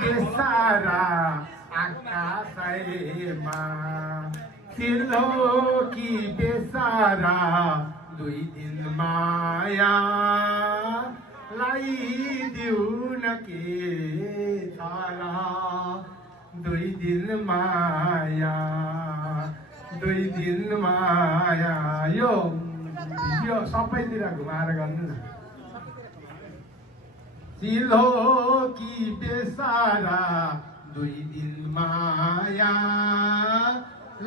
बेसारा आकाशैमा चिल्लो कि बेसारा 2 दिन माया लाइदिउ न के तारा 2 दिन माया 2 दिन माया यो सबैतिर घुमाएर गर्नु न चिल्लो कि बेसारा 2 दिन माया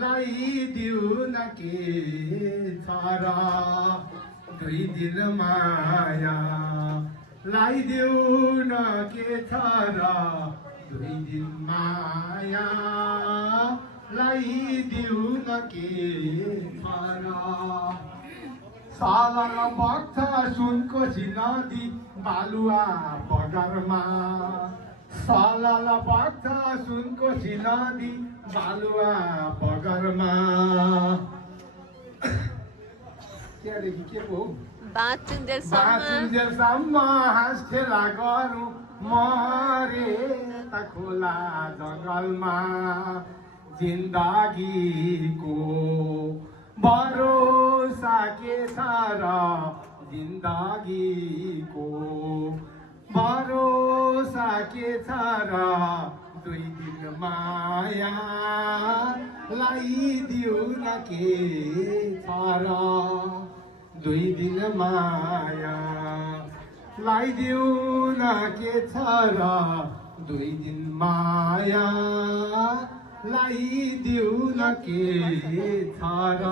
लाइदिउ न के तारा 2 दिन माया लाइदिउ न के तारा 2 दिन माया लाइदिउ न के तारा सालन बग्छ सुनको नदी बालुवा बगरमा सालन बग्छ सुनको नदी बालुवा बगरमा त्यहाँदेखि के पो बाँचुन्जेलसम्म हाँसखेला गरौँ मरे त खोला जङ्गलमा जिन्दगीको भरोसा के छ र जिन्दगीको भरोसा के छ र 2 दिन माया लाइदिउ न के छ र 2 दिन माया लाइदिउ न के छ र 2 दिन माया लाइदिउ न के छ र